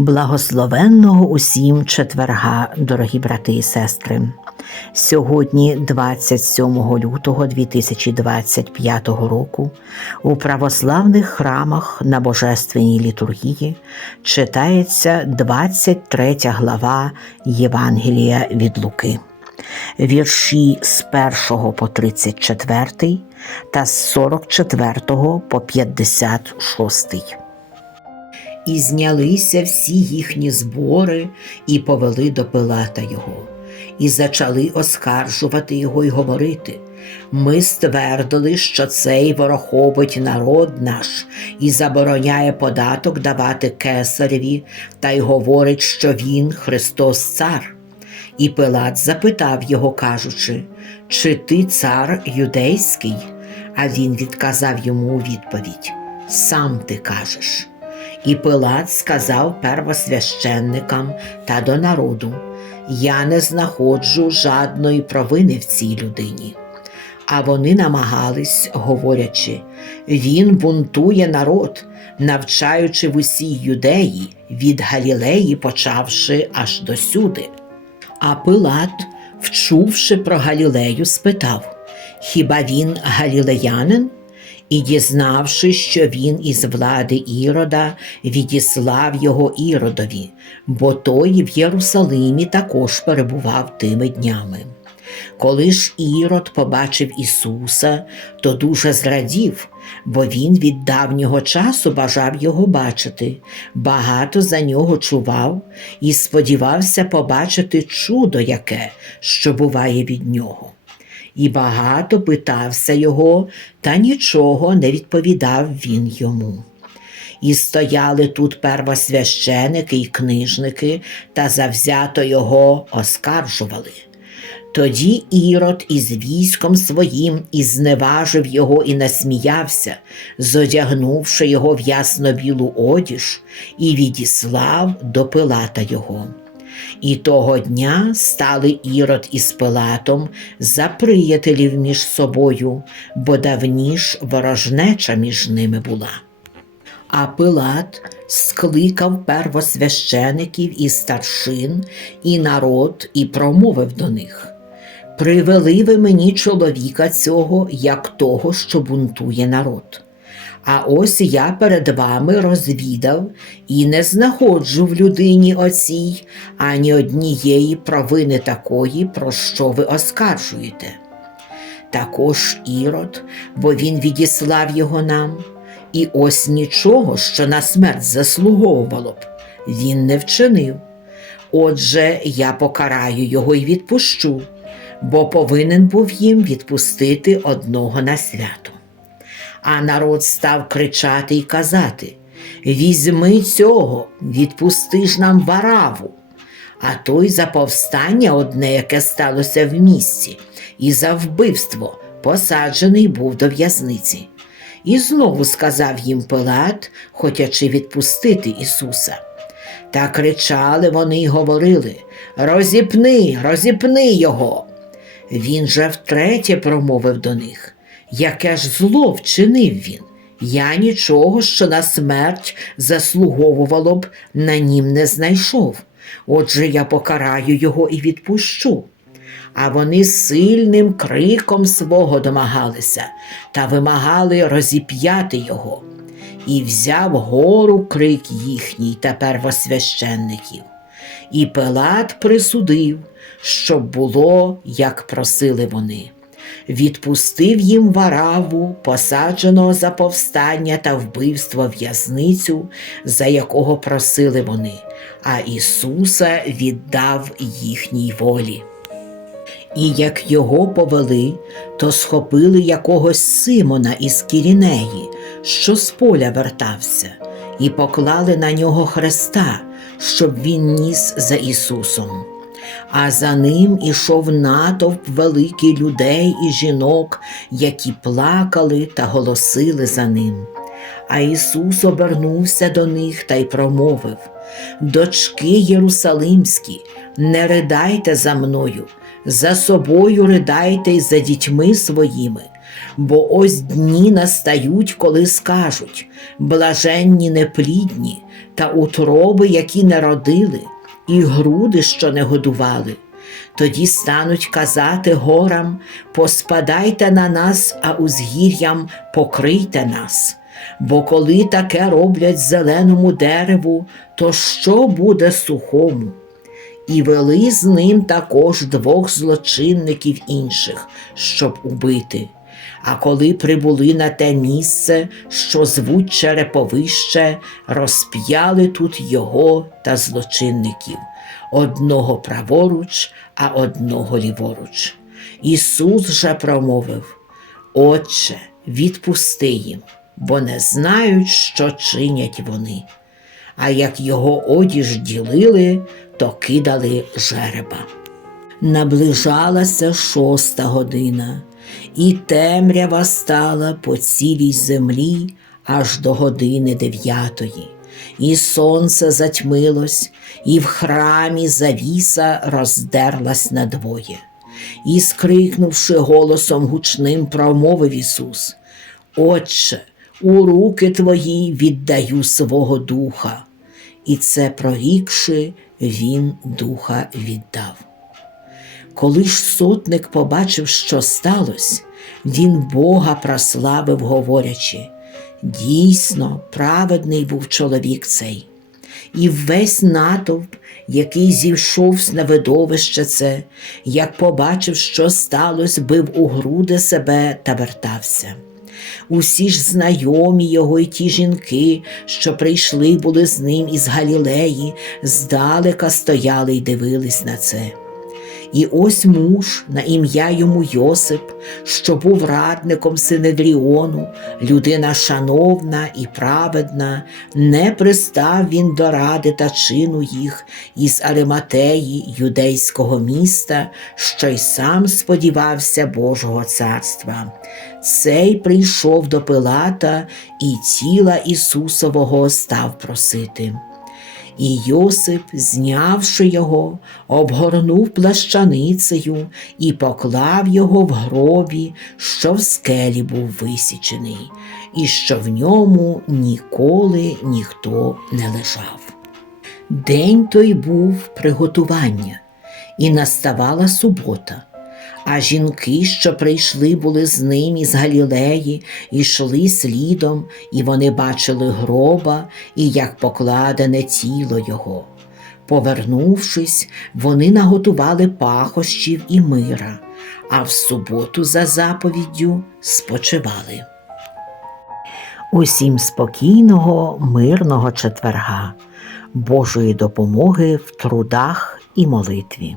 Благословенного усім четверга, дорогі брати і сестри. Сьогодні, 27 лютого 2025 року, у православних храмах на Божественній літургії читається 23 глава Євангелія від Луки, вірші з 1 по 34 та з 44 по 56. І знялися всі їхні збори і повели до Пилата його, і зачали оскаржувати його й говорити. Ми ствердили, що цей ворохобить народ наш і забороняє податок давати кесареві, та й говорить, що він Христос цар. І Пилат запитав його, кажучи, чи ти цар юдейський? А він відказав йому у відповідь: Сам ти кажеш. І Пилат сказав первосвященникам та до народу: Я не знаходжу жадної провини в цій людині. А вони намагались, говорячи, він бунтує народ, навчаючи в усій юдеї, від Галілеї почавши аж до сюди. А Пилат, вчувши про Галілею, спитав: Хіба він галілеянин? І, дізнавши, що він із влади Ірода, відіслав його Іродові, бо той в Єрусалимі також перебував тими днями. Коли ж Ірод побачив Ісуса, то дуже зрадів, бо він від давнього часу бажав його бачити, багато за нього чував і сподівався побачити чудо яке, що буває від нього і багато питався його, та нічого не відповідав він йому. І стояли тут первосвященики й книжники, та завзято його оскаржували. Тоді Ірод із військом своїм і зневажив його і насміявся, зодягнувши його в ясно білу одіж, і відіслав до Пилата його. І того дня стали Ірод із Пилатом за приятелів між собою, бо давніш ворожнеча між ними була. А Пилат скликав первосвящеників і старшин, і народ, і промовив до них. Привели ви мені чоловіка цього, як того, що бунтує народ. А ось я перед вами розвідав і не знаходжу в людині оцій ані однієї провини такої, про що ви оскаржуєте. Також Ірод, бо він відіслав його нам, і ось нічого, що на смерть заслуговувало б, він не вчинив. Отже, я покараю його і відпущу, бо повинен був їм відпустити одного на свято. А народ став кричати й казати Візьми цього, відпусти ж нам вараву. А той за повстання одне, яке сталося в місті, і за вбивство посаджений був до в'язниці. І знову сказав їм Пилат, хотячи відпустити Ісуса. Та кричали вони й говорили Розіпни, розіпни його. Він же втретє промовив до них. Яке ж зло вчинив він? Я нічого, що на смерть заслуговувало б, на нім не знайшов. Отже, я покараю його і відпущу. А вони сильним криком свого домагалися та вимагали розіп'яти його. І взяв гору крик їхній та первосвященників. І Пилат присудив, щоб було, як просили вони відпустив їм вараву, посадженого за повстання та вбивство в'язницю, за якого просили вони, а Ісуса віддав їхній волі. І як його повели, то схопили якогось Симона із Кірінеї, що з поля вертався, і поклали на нього хреста, щоб він ніс за Ісусом а за ним ішов натовп великий людей і жінок, які плакали та голосили за ним. А Ісус обернувся до них та й промовив Дочки Єрусалимські, не ридайте за мною, за собою ридайте й за дітьми своїми, Бо ось дні настають, коли скажуть блаженні неплідні та утроби, які не родили, і груди, що не годували. Тоді стануть казати горам поспадайте на нас, а узгір'ям покрийте нас. Бо коли таке роблять зеленому дереву, то що буде сухому? І вели з ним також двох злочинників інших, щоб убити. А коли прибули на те місце, що звуть Череповище, розп'яли тут його та злочинників, одного праворуч, а одного ліворуч. Ісус же промовив: Отче, відпусти їм, бо не знають, що чинять вони. А як його одіж ділили, то кидали жереба. Наближалася шоста година, і темрява стала по цілій землі аж до години дев'ятої, і сонце затьмилось, і в храмі завіса роздерлась надвоє. І, скрикнувши голосом гучним, промовив Ісус: Отче, у руки твої віддаю свого духа. І це прорікши, він духа віддав. Коли ж сотник побачив, що сталося, він Бога прославив, говорячи: дійсно, праведний був чоловік цей. І весь натовп, який зійшов на видовище це, як побачив, що сталося, бив у груди себе та вертався. Усі ж знайомі його й ті жінки, що прийшли були з ним із Галілеї, здалека стояли й дивились на це. І ось муж на ім'я йому Йосип, що був радником Синедріону, людина шановна і праведна, не пристав він до ради та чину їх із Ариматеї, юдейського міста, що й сам сподівався Божого царства. Цей прийшов до Пилата і тіла Ісусового став просити. І Йосип, знявши його, обгорнув плащаницею і поклав його в гробі, що в скелі був висічений, і що в ньому ніколи ніхто не лежав. День той був приготування, і наставала субота. А жінки, що прийшли були з ним із Галілеї, йшли слідом, і вони бачили гроба і як покладене тіло його. Повернувшись, вони наготували пахощів і мира, а в суботу за заповіддю спочивали. Усім спокійного, мирного четверга, Божої допомоги в трудах і молитві.